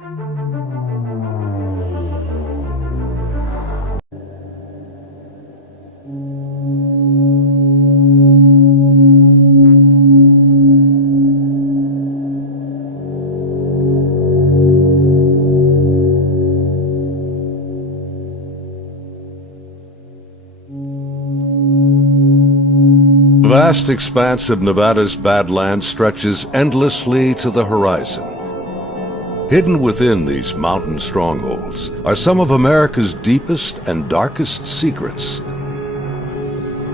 The vast expanse of Nevada's Badlands stretches endlessly to the horizon. Hidden within these mountain strongholds are some of America's deepest and darkest secrets.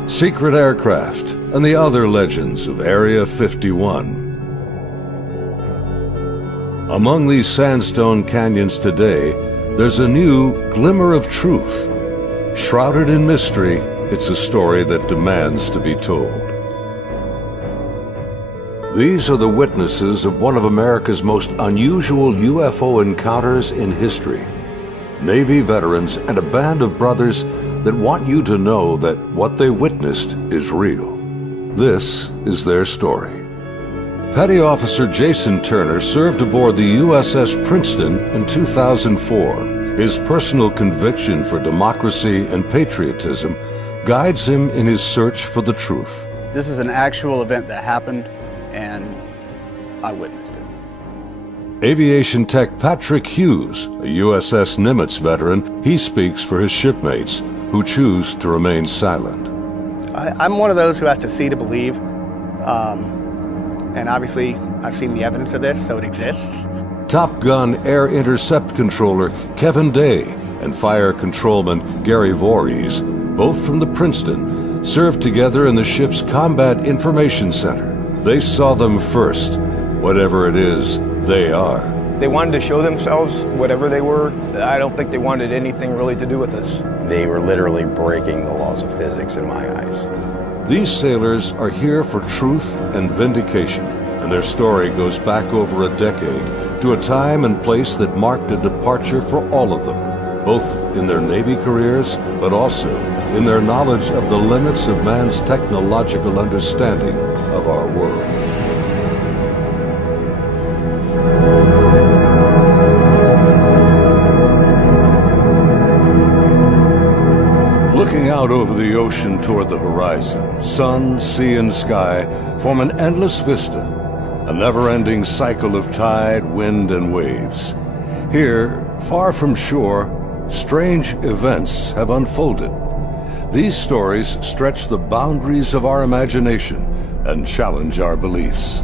Secret aircraft and the other legends of Area 51. Among these sandstone canyons today, there's a new glimmer of truth. Shrouded in mystery, it's a story that demands to be told. These are the witnesses of one of America's most unusual UFO encounters in history. Navy veterans and a band of brothers that want you to know that what they witnessed is real. This is their story. Petty Officer Jason Turner served aboard the USS Princeton in 2004. His personal conviction for democracy and patriotism guides him in his search for the truth. This is an actual event that happened, and I witnessed it. Aviation tech Patrick Hughes, a USS Nimitz veteran, he speaks for his shipmates who choose to remain silent. I'm one of those who has to see to believe, and obviously I've seen the evidence of this, so it exists. Top Gun Air Intercept Controller Kevin Day and Fire Controlman Gary Voorhees, both from the Princeton, served together in the ship's Combat Information Center. They saw them first, whatever it is they are. They wanted to show themselves, whatever they were. I don't think they wanted anything really to do with us. They were literally breaking the laws of physics in my eyes. These sailors are here for truth and vindication, and their story goes back over a decade to a time and place that marked a departure for all of them, both in their Navy careers, but also in their knowledge of the limits of man's technological understanding of our world. Looking out over the ocean toward the horizon, sun, sea, and sky form an endless vista, a never-ending cycle of tide, wind, and waves. Here, far from shore, strange events have unfolded. These stories stretch the boundaries of our imagination and challenge our beliefs.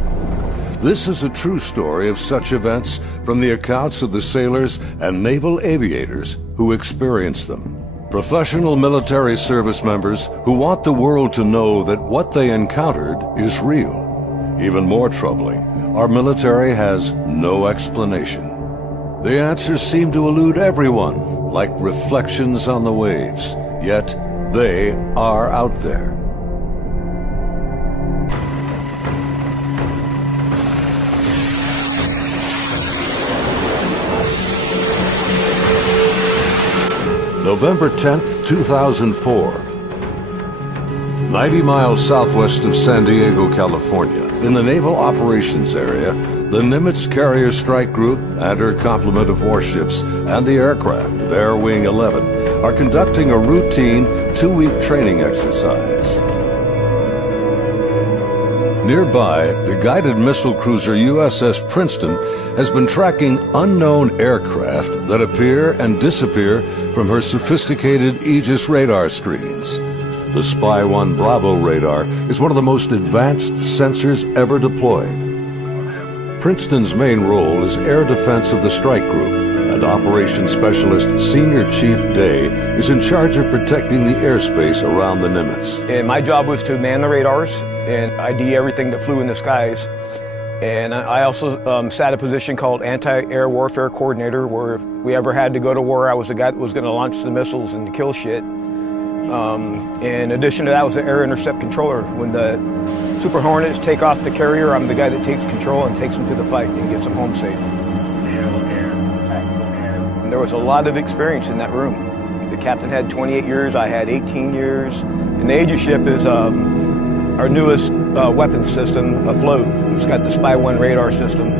This is a true story of such events from the accounts of the sailors and naval aviators who experienced them. Professional military service members who want the world to know that what they encountered is real. Even more troubling, our military has no explanation. The answers seem to elude everyone, like reflections on the waves, yet they are out there. November 10th, 2004. 90 miles southwest of San Diego, California, in the Naval Operations Area, the Nimitz Carrier Strike Group and her complement of warships and the aircraft of Air Wing 11 are conducting a routine 2-week training exercise. Nearby, the guided missile cruiser USS Princeton has been tracking unknown aircraft that appear and disappear from her sophisticated Aegis radar screens. The Spy-1 Bravo radar is one of the most advanced sensors ever deployed. Princeton's main role is air defense of the strike group, and Operations Specialist Senior Chief Day is in charge of protecting the airspace around the Nimitz. And my job was to man the radars and ID everything that flew in the skies. And I also sat a position called Anti-Air Warfare Coordinator, where if we ever had to go to war, I was the guy that was going to launch the missiles and kill shit. In addition to that, I was the Air Intercept Controller. When the Super Hornets take off the carrier, I'm the guy that takes control and takes them to the fight and gets them home safe. And there was a lot of experience in that room. The captain had 28 years, I had 18 years. And the Aegis ship is our newest weapons system afloat. It's got the Spy-1 radar system.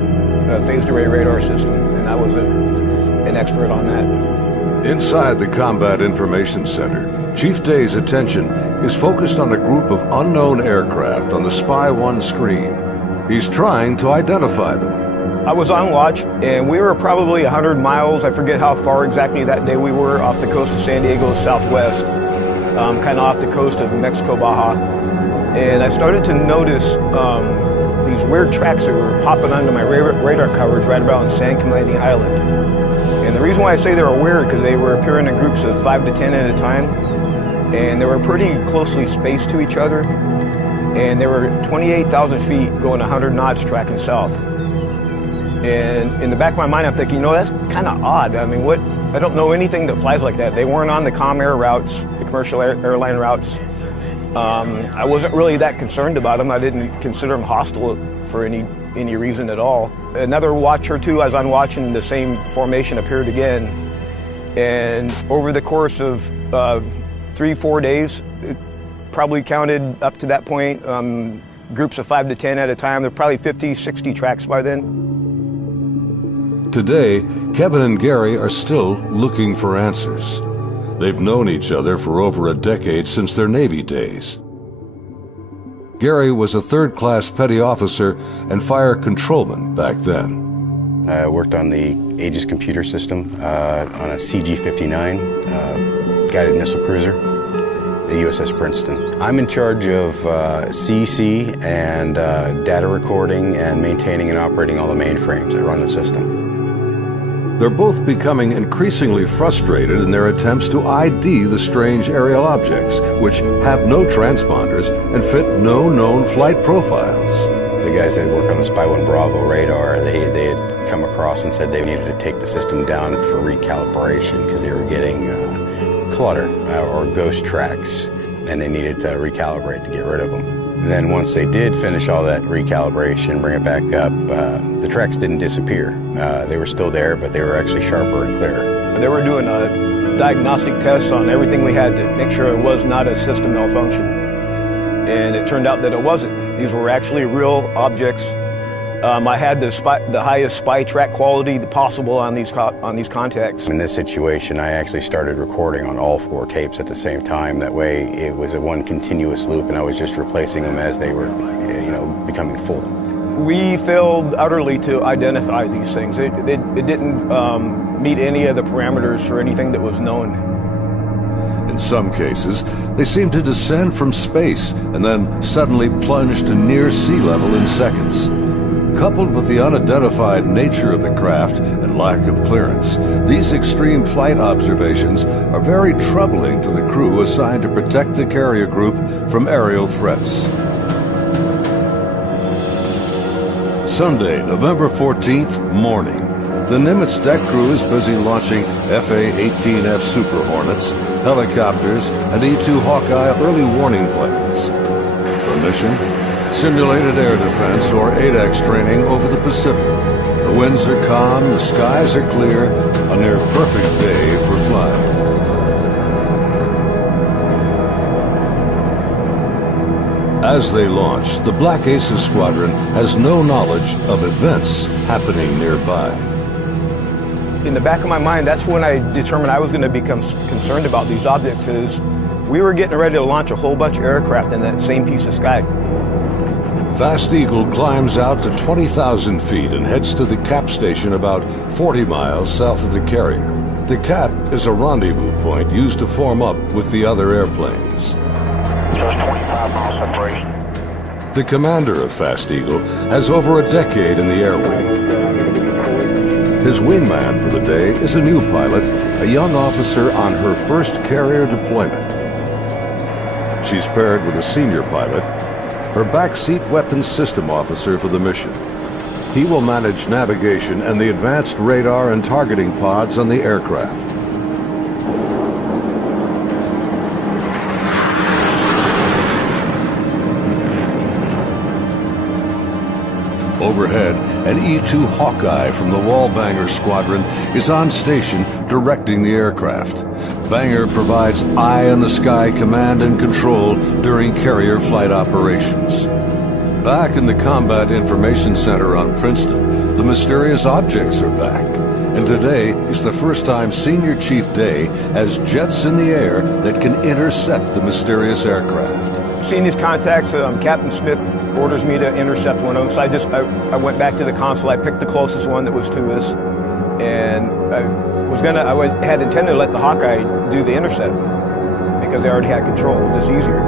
phased array radar system, and I was an expert on that. Inside the Combat Information Center, Chief Day's attention is focused on a group of unknown aircraft on the Spy-1 screen. He's trying to identify them. I was on watch, and we were probably 100 miles, I forget how far exactly that day we were, off the coast of San Diego southwest, kind of off the coast of Mexico, Baja. And I started to notice these weird tracks that were popping onto my radar coverage right about on San Clemente Island. And the reason why I say they were weird, because they were appearing in groups of 5 to 10 at a time, and they were pretty closely spaced to each other, and they were 28,000 feet going 100 knots tracking south. And in the back of my mind, I'm thinking, that's kind of odd. I mean, I don't know anything that flies like that. They weren't on the comm air routes, the commercial airline routes. I wasn't really that concerned about them. I didn't consider them hostile for any reason at all. Another watch or two, as I'm watching, the same formation appeared again. And over the course of 3-4 days, it probably counted up to that point, groups of 5 to 10 at a time. There were probably 50, 60 tracks by then. Today, Kevin and Gary are still looking for answers. They've known each other for over a decade since their Navy days. Gary was a third-class petty officer and fire controlman back then. I worked on the Aegis computer system on a CG-59 guided missile cruiser, the USS Princeton. I'm in charge of CEC and data recording and maintaining and operating all the mainframes that run the system. They're both becoming increasingly frustrated in their attempts to ID the strange aerial objects, which have no transponders and fit no known flight profiles. The guys that work on the Spy-1 Bravo radar, they had come across and said they needed to take the system down for recalibration because they were getting clutter or ghost tracks, and they needed to recalibrate to get rid of them. Then once they did finish all that recalibration, bring it back up, the tracks didn't disappear. They were still there, but they were actually sharper and clearer. They were doing diagnostic tests on everything we had to make sure it was not a system malfunction. And it turned out that it wasn't. These were actually real objects. I had the highest spy track quality possible on these contacts. In this situation, I actually started recording on all 4 tapes at the same time. That way, it was a one continuous loop, and I was just replacing them as they were, becoming full. We failed utterly to identify these things. It didn't meet any of the parameters for anything that was known. In some cases, they seem to descend from space and then suddenly plunge to near sea level in seconds. Coupled with the unidentified nature of the craft and lack of clearance, these extreme flight observations are very troubling to the crew assigned to protect the carrier group from aerial threats. Sunday, November 14th, morning. The Nimitz deck crew is busy launching FA-18F Super Hornets, helicopters, and E-2 Hawkeye early warning planes. The mission? Simulated air defense, or ADEX training over the Pacific. The winds are calm, the skies are clear, a near perfect day for flying. As they launch, the Black Aces squadron has no knowledge of events happening nearby. In the back of my mind, that's when I determined I was going to become concerned about these objects. Is we were getting ready to launch a whole bunch of aircraft in that same piece of sky. Fast Eagle climbs out to 20,000 feet and heads to the cap station about 40 miles south of the carrier. The cap is a rendezvous point used to form up with the other airplanes. Just 25 miles separation. The commander of Fast Eagle has over a decade in the air wing. His wingman for the day is a new pilot, a young officer on her first carrier deployment. She's paired with a senior pilot, her backseat weapons system officer for the mission. He will manage navigation and the advanced radar and targeting pods on the aircraft. Overhead, an E-2 Hawkeye from the Wallbanger Squadron is on station directing the aircraft. Banger provides eye-in-the-sky command and control during carrier flight operations. Back in the Combat Information Center on Princeton, The mysterious objects are back. And today is the first time Senior Chief Day has jets in the air that can intercept the mysterious aircraft. Seeing these contacts, Captain Smith orders me to intercept one of them. So I went back to the console. I picked the closest one that was to us, and I had intended to let the Hawkeye do the intercept because they already had control. It was just easier.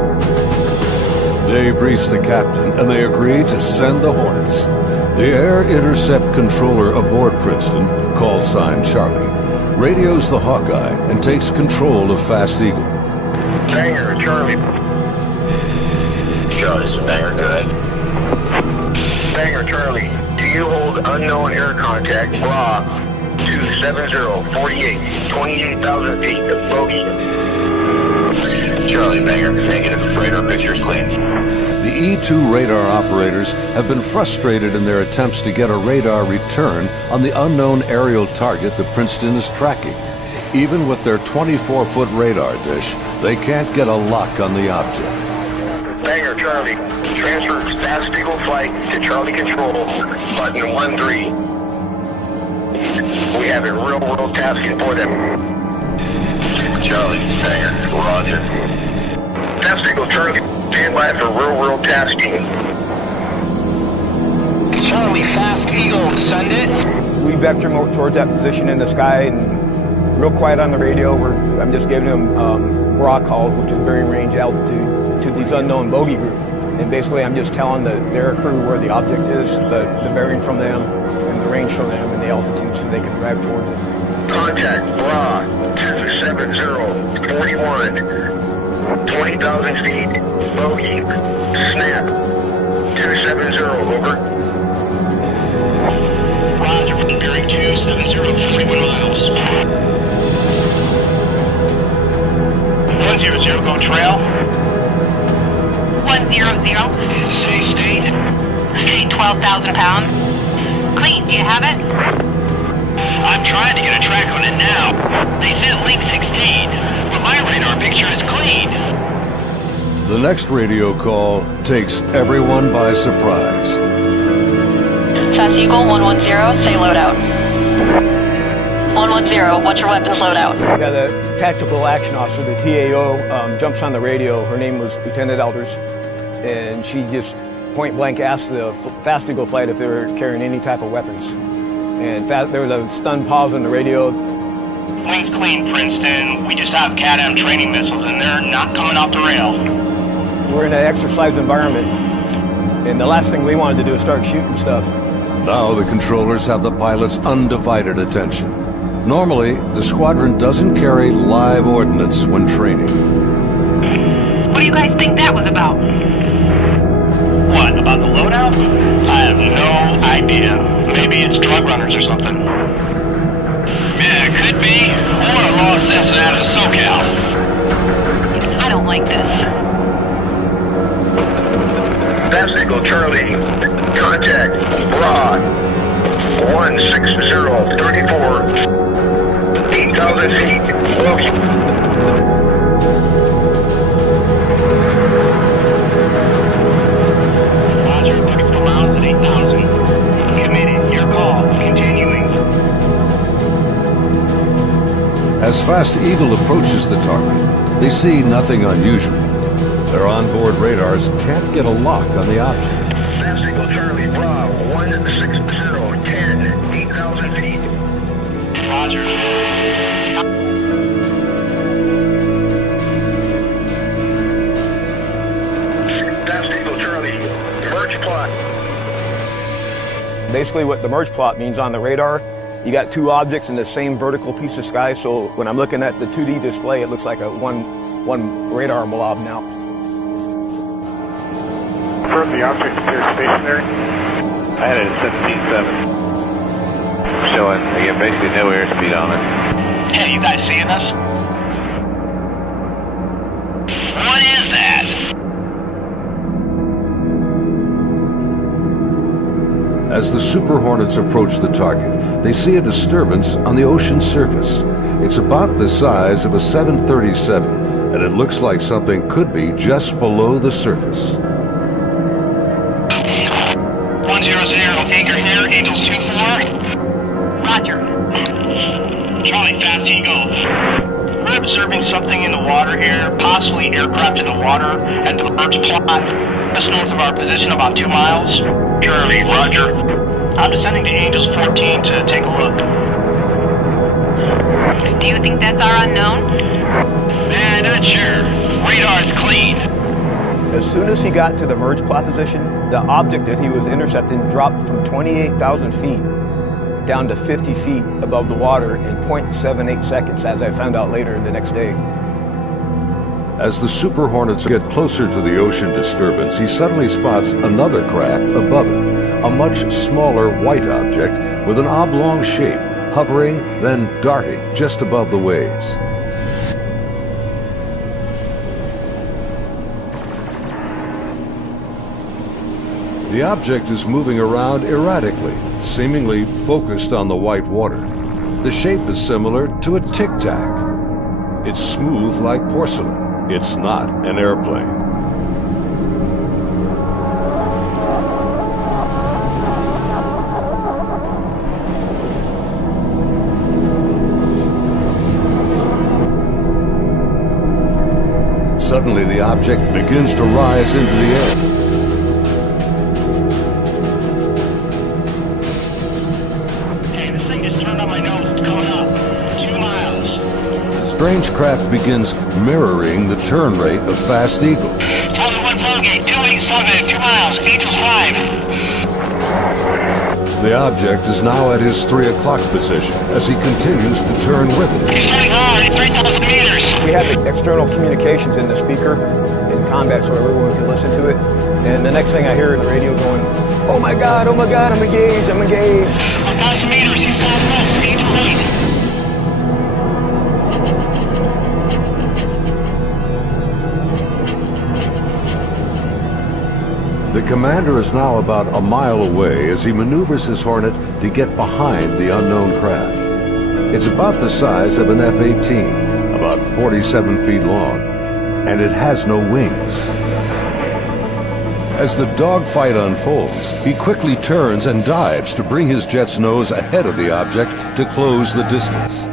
Day briefs the captain, and they agree to send the Hornets. The air intercept controller aboard Princeton, call sign Charlie, radios the Hawkeye and takes control of Fast Eagle. Banger, Charlie. Charlie, this is Banger, go ahead. Banger, Charlie. Do you hold unknown air contact, bra, 270-48, 28,000 feet of bogey? Charlie, Banger, negative. Radar picture's clean. The E-2 radar operators have been frustrated in their attempts to get a radar return on the unknown aerial target that Princeton is tracking. Even with their 24-foot radar dish, they can't get a lock on the object. Banger, Charlie. Transfer Fast Eagle flight to Charlie Control, button 13. We have a real-world tasking for them. Charlie, Banger, roger. Fast Eagle, Charlie. Stand by for real-world tasking. Charlie, Fast Eagle, send it. We vector him towards that position in the sky, and real quiet on the radio. I'm just giving him bra calls, which is varying range altitude, to these unknown bogey group. And basically, I'm just telling their crew where the object is, the bearing from them, and the range from them, and the altitude, so they can drive towards it. Contact bra 270-41. 20,000 feet, bogey, snap, 270, over. Roger, bearing 270, 41 miles. 100, go trail. 100. Say state. State 12,000 pounds. Clean, do you have it? I'm trying to get a track on it now. They sent link 16, but my radar picture is clean. The next radio call takes everyone by surprise. Fast Eagle 110, say loadout. 110, what's your weapons loadout? Yeah, the tactical action officer, the TAO, jumps on the radio. Her name was Lieutenant Elders, and she just point blank asked the Fast Eagle flight if they were carrying any type of weapons. And there was a stunned pause on the radio. Wings clean, Princeton. We just have CAT-M training missiles, and they're not coming off the rail. We're in an exercise environment, and the last thing we wanted to do is start shooting stuff. Now the controllers have the pilot's undivided attention. Normally, the squadron doesn't carry live ordnance when training. What do you guys think that was about? What, about the loadout? I have no idea. Maybe it's drug runners or something. Yeah, it could be. Or a lost citizen out of SoCal. I don't like this. Fast Eagle, Charlie. Contact bra 160-34. 8,000 feet, bogey. Roger, 34 miles at 8,000. Committed. Your call. Continuing. As Fast Eagle approaches the target, they see nothing unusual. Their onboard radars can't get a lock on the object. Fast Eagle, Charlie, bra 160-10. 8,000 feet. Roger. Fast Eagle, Charlie, merge plot. Basically what the merge plot means on the radar, you got two objects in the same vertical piece of sky, so when I'm looking at the 2D display, it looks like a one radar blob now. Confirm the object appears stationary. I had it at 17.7. Showing, again, basically no airspeed on it. Hey, you guys seeing us? What is that? As the Super Hornets approach the target, they see a disturbance on the ocean surface. It's about the size of a 737, and it looks like something could be just below the surface. 100, anchor here, Angels 2-4. Fast Eagle. We're observing something in the water here, possibly aircraft in the water at the merge plot, just north of our position, about 2 miles. Charlie, roger. I'm descending to Angels 14 to take a look. Do you think that's our unknown? Not sure. Radar's clean. As soon as he got to the merge plot position, the object that he was intercepting dropped from 28,000 feet down to 50 feet above the water in 0.78 seconds, as I found out later the next day. As the Super Hornets get closer to the ocean disturbance, he suddenly spots another craft above it, a much smaller white object with an oblong shape, hovering, then darting just above the waves. The object is moving around erratically, seemingly focused on the white water. The shape is similar to a tic-tac. It's smooth like porcelain. It's not an airplane. Suddenly, the object begins to rise into the air. Strange craft begins mirroring the turn rate of Fast Eagle. 1 Vulgate, 287, 2 miles, Angels 5. The object is now at his 3 o'clock position as he continues to turn with it. He's turning hard at 3,000 meters. We had the external communications in the speaker in combat so everyone could listen to it. And the next thing I hear in the radio going, oh my God, I'm engaged, I'm engaged. 1,000 meters, he's southwest, Angels 8. The commander is now about a mile away as he maneuvers his Hornet to get behind the unknown craft. It's about the size of an F-18, about 47 feet long, and it has no wings. As the dogfight unfolds, he quickly turns and dives to bring his jet's nose ahead of the object to close the distance.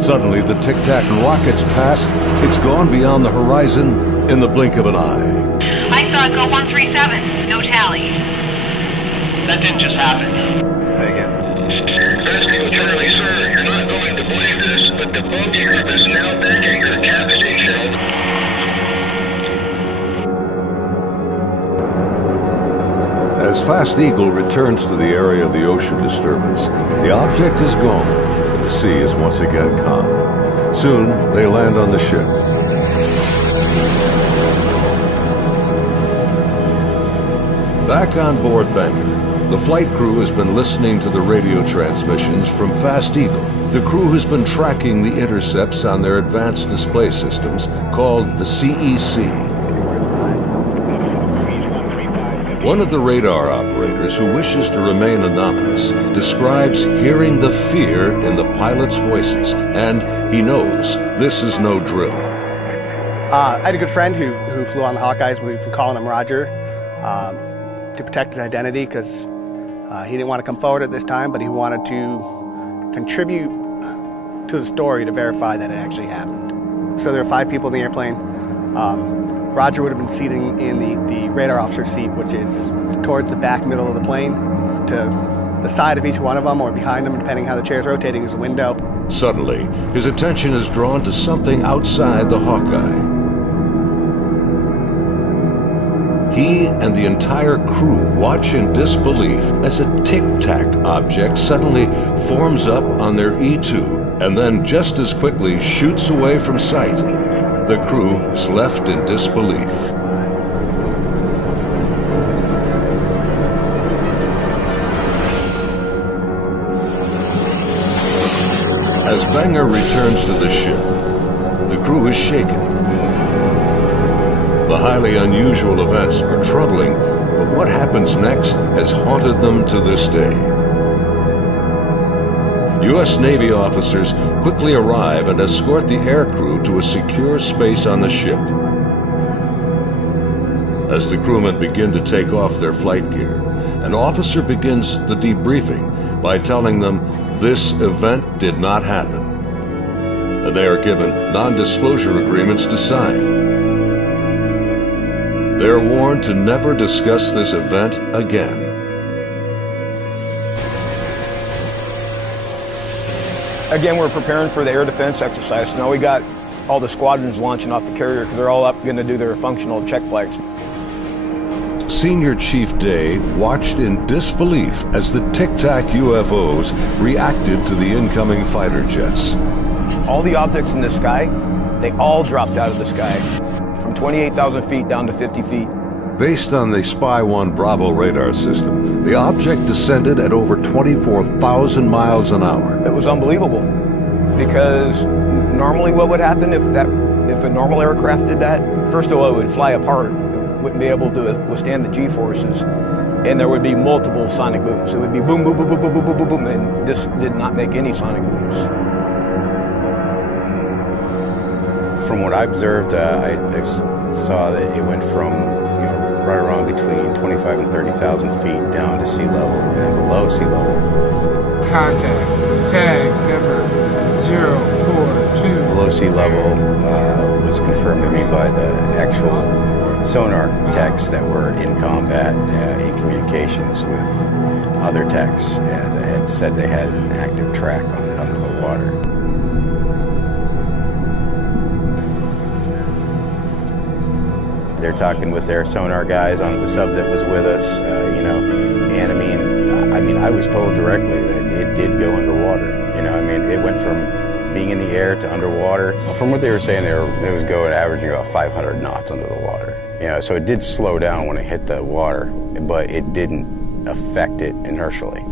Suddenly, the tic-tac rockets past. It's gone beyond the horizon in the blink of an eye. I saw it go 137. No tally. That didn't just happen. Say again. Fast Eagle Charlie, sir, you're not going to believe this, but the bogey group is now back anchored cap station. As Fast Eagle returns to the area of the ocean disturbance, the object is gone. The sea is once again calm. Soon, they land on the ship. Back on board Banger, the flight crew has been listening to the radio transmissions from Fast Eagle. The crew has been tracking the intercepts on their advanced display systems called the CEC. One of the radar operators, who wishes to remain anonymous, describes hearing the fear in the pilots' voices, and he knows this is no drill. I had a good friend who flew on the Hawkeyes. We've been calling him Roger to protect his identity because he didn't want to come forward at this time, but he wanted to contribute to the story to verify that it actually happened. So there were 5 people in the airplane. Roger would have been seating in the radar officer seat, which is towards the back middle of the plane. To the side of each one of them, or behind them, depending how the chair's rotating, is a window. Suddenly, his attention is drawn to something outside the Hawkeye. He and the entire crew watch in disbelief as a tic-tac object suddenly forms up on their E2 and then just as quickly shoots away from sight. The crew is left in disbelief. As Banger returns to the ship, the crew is shaken. The highly unusual events are troubling, but what happens next has haunted them to this day. U.S. Navy officers quickly arrive and escort the aircrew to a secure space on the ship. As the crewmen begin to take off their flight gear, an officer begins the debriefing by telling them this event did not happen, and they are given non-disclosure agreements to sign. They are warned to never discuss this event again. Again, we're preparing for the air defense exercise. So now we got all the squadrons launching off the carrier because they're all up going to do their functional check flights. Senior Chief Day watched in disbelief as the Tic Tac UFOs reacted to the incoming fighter jets. All the objects in the sky, they all dropped out of the sky from 28,000 feet down to 50 feet. Based on the Spy 1 Bravo radar system, the object descended at over 24,000 miles an hour. It was unbelievable because normally what would happen if a normal aircraft did that? First of all, it would fly apart. It wouldn't be able to withstand the G-forces, and there would be multiple sonic booms. It would be boom, boom, boom, boom, boom, boom, boom, boom, boom, and this did not make any sonic booms. From what I observed, I saw that it went from right around between 25 and 30,000 feet down to sea level and below sea level. Contact. Tag number 042. Below sea level was confirmed to me by the actual sonar techs that were in combat, in communications with other techs, that had said they had an active track on it under the water. They're talking with their sonar guys on the sub that was with us, and I mean, I was told directly that it did go underwater. It went from being in the air to underwater. Well, from what they were saying, it was going averaging about 500 knots under the water. So it did slow down when it hit the water, but it didn't affect it inertially.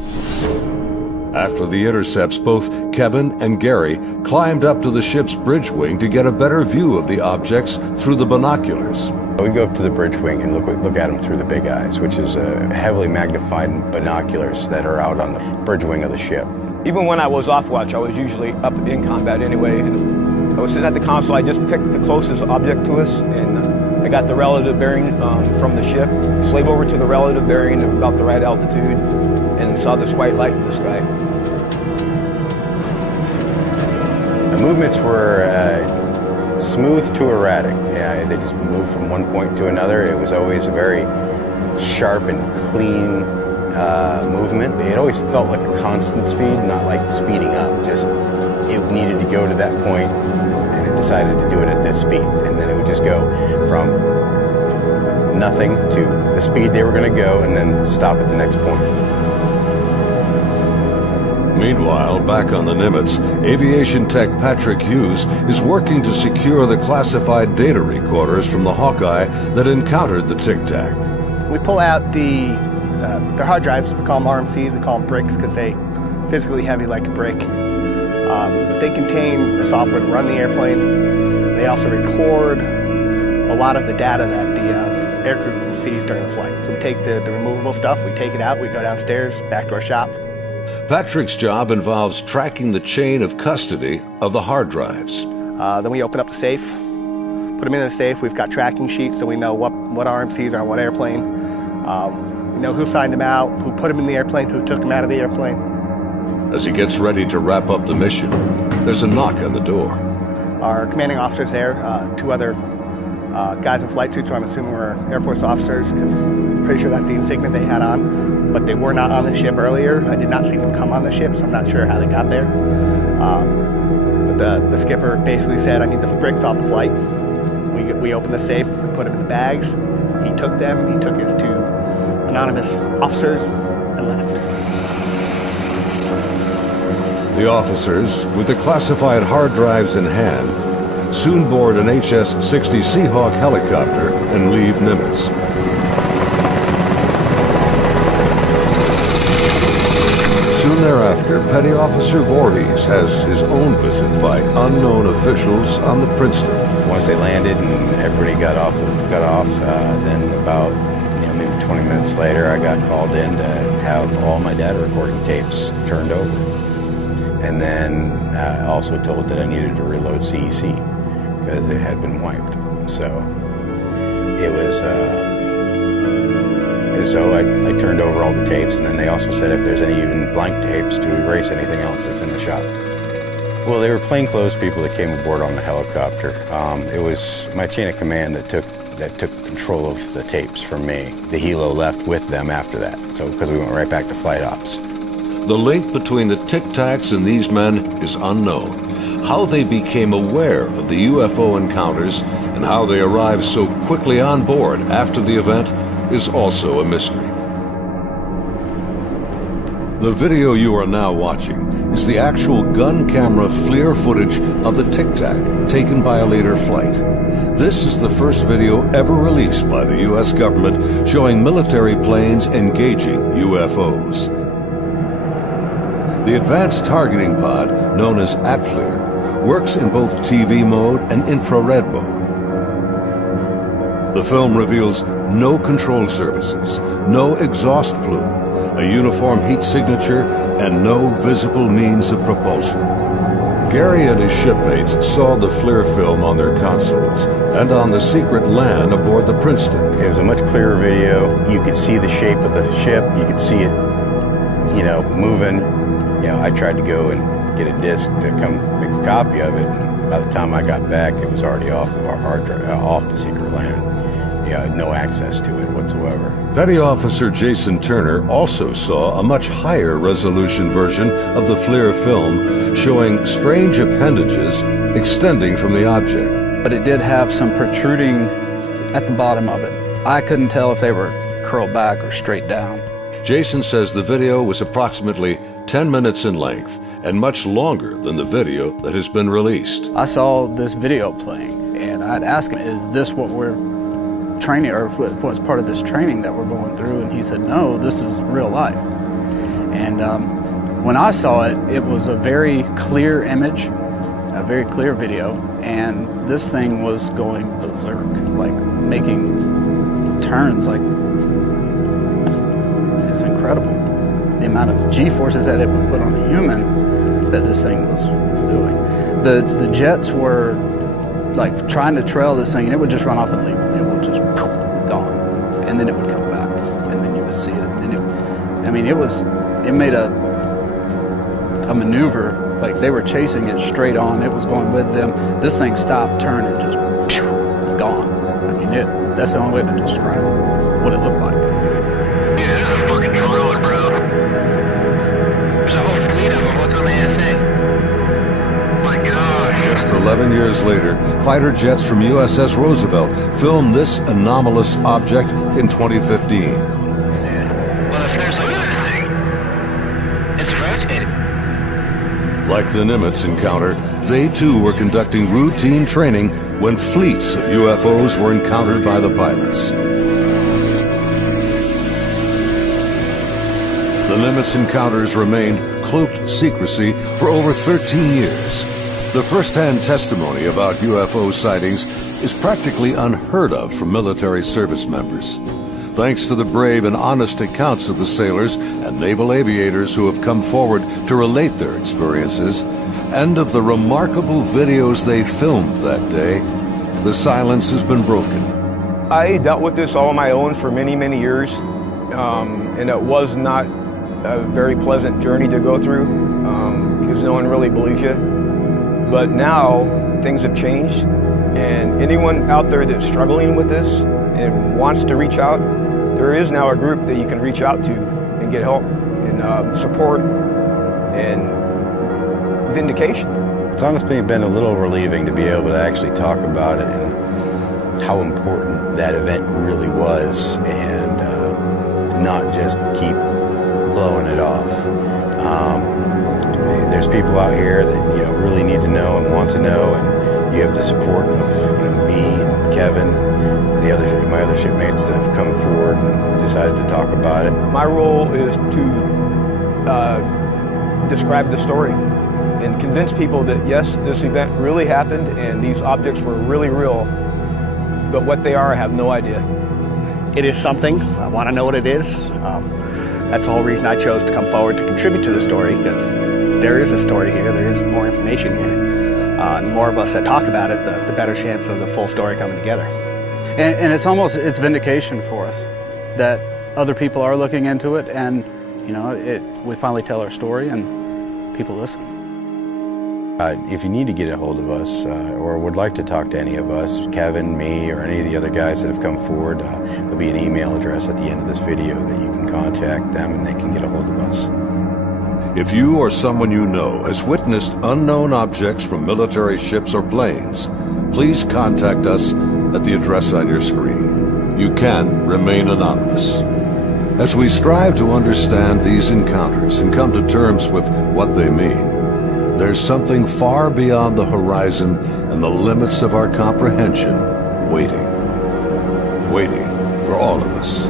After the intercepts, both Kevin and Gary climbed up to the ship's bridge wing to get a better view of the objects through the binoculars. We go up to the bridge wing and look at them through the big eyes, which is heavily magnified binoculars that are out on the bridge wing of the ship. Even when I was off watch, I was usually up in combat anyway. And I was sitting at the console. I just picked the closest object to us, and I got the relative bearing from the ship, slave over to the relative bearing at about the right altitude, and saw this white light in the sky. The movements were smooth to erratic. They just moved from one point to another. It was always a very sharp and clean movement. It always felt like a constant speed, not like speeding up. Just it needed to go to that point, and it decided to do it at this speed, and then it would just go from nothing to the speed they were going to go, and then stop at the next point. Meanwhile, back on the Nimitz, aviation tech Patrick Hughes is working to secure the classified data recorders from the Hawkeye that encountered the Tic Tac. We pull out their hard drives. We call them RMCs. We call them bricks because they physically heavy like a brick. But they contain the software to run the airplane. They also record a lot of the data that the aircrew sees during the flight. So we take the removable stuff, we take it out, we go downstairs, back to our shop. Patrick's job involves tracking the chain of custody of the hard drives. Then we open up the safe, put them in the safe. We've got tracking sheets so we know what RMCs are on what airplane. We know who signed them out, who put them in the airplane, who took them out of the airplane. As he gets ready to wrap up the mission, there's a knock on the door. Our commanding officer's there, two other guys in flight suits who I'm assuming were Air Force officers, because I'm pretty sure that's the insignia they had on. But they were not on the ship earlier. I did not see them come on the ship, so I'm not sure how they got there. But the skipper basically said, I need the bricks off the flight. We opened the safe, we put them in the bags. He took them, he took his two anonymous officers, and left. The officers, with the classified hard drives in hand, soon board an HS-60 Seahawk helicopter and leave Nimitz. Soon thereafter, Petty Officer Voorhees has his own visit by unknown officials on the Princeton. Once they landed and everybody got off. Then about maybe 20 minutes later, I got called in to have all my data recording tapes turned over. And then also told that I needed to reload CEC because it had been wiped. So it was, so I turned over all the tapes, and then they also said if there's any even blank tapes to erase anything else that's in the shop. Well, they were plainclothes people that came aboard on the helicopter. It was my chain of command that took control of the tapes from me. The helo left with them after that, so because we went right back to flight ops. The link between the Tic Tacs and these men is unknown. How they became aware of the UFO encounters and how they arrived so quickly on board after the event is also a mystery. The video you are now watching is the actual gun camera FLIR footage of the Tic Tac taken by a later flight. This is the first video ever released by the U.S. government showing military planes engaging UFOs. The advanced targeting pod, known as ATFLIR, works in both TV mode and infrared mode. The film reveals no control surfaces, no exhaust plume, a uniform heat signature, and no visible means of propulsion. Gary and his shipmates saw the FLIR film on their consoles and on the secret LAN aboard the Princeton. It was a much clearer video. You could see the shape of the ship. You could see it, moving. I tried to go and get a disc to come make a copy of it. By the time I got back, it was already off of our hard drive, off the secret LAN. I had no access to it whatsoever. Petty Officer Jason Turner also saw a much higher resolution version of the FLIR film showing strange appendages extending from the object. But it did have some protruding at the bottom of it. I couldn't tell if they were curled back or straight down. Jason says the video was approximately 10 minutes in length and much longer than the video that has been released. I saw this video playing and I'd ask him, is this what we're training, or what's part of this training that we're going through? And he said, no, this is real life. And when I saw it, it was a very clear image, a very clear video, and this thing was going berserk, like making turns, like it's incredible. The amount of G-forces that it would put on a human that this thing was doing. The jets were like trying to trail this thing, and it would just run off and leave. It would just gone, and then it would come back, and then you would see it. And it made a maneuver, like they were chasing it straight on. It was going with them. This thing stopped, turned, and just gone. I mean, that's the only way to describe what it looked like. Yeah, this is a fucking drone, bro. There's a whole fleet of them. What's the man say? My God. Just 11 years later, fighter jets from USS Roosevelt filmed this anomalous object in 2015. Like the Nimitz encounter, they too were conducting routine training when fleets of UFOs were encountered by the pilots. The Nimitz encounters remained cloaked secrecy for over 13 years. The first-hand testimony about UFO sightings is practically unheard of from military service members. Thanks to the brave and honest accounts of the sailors and naval aviators who have come forward to relate their experiences, and of the remarkable videos they filmed that day, the silence has been broken. I dealt with this all on my own for many, many years, and it was not a very pleasant journey to go through, because no one really believes you. But now things have changed, and anyone out there that's struggling with this and wants to reach out, there is now a group that you can reach out to and get help and support and vindication. It's honestly been a little relieving to be able to actually talk about it and how important that event really was, and not just keep blowing it off. There's people out here that really need to know and want to know, and you have the support of me and Kevin and my other shipmates that have come forward and decided to talk about it. My role is to describe the story and convince people that yes, this event really happened and these objects were really real, but what they are, I have no idea. It is something. I want to know what it is. That's the whole reason I chose to come forward to contribute to the story, because there is a story here, there is more information here. The more of us that talk about it, the better chance of the full story coming together. And it's vindication for us that other people are looking into it, and we finally tell our story and people listen. If you need to get a hold of us or would like to talk to any of us, Kevin, me, or any of the other guys that have come forward, there'll be an email address at the end of this video that you can contact them and they can get a hold of us. If you or someone you know has witnessed unknown objects from military ships or planes, please contact us at the address on your screen. You can remain anonymous. As we strive to understand these encounters and come to terms with what they mean, there's something far beyond the horizon and the limits of our comprehension waiting for all of us.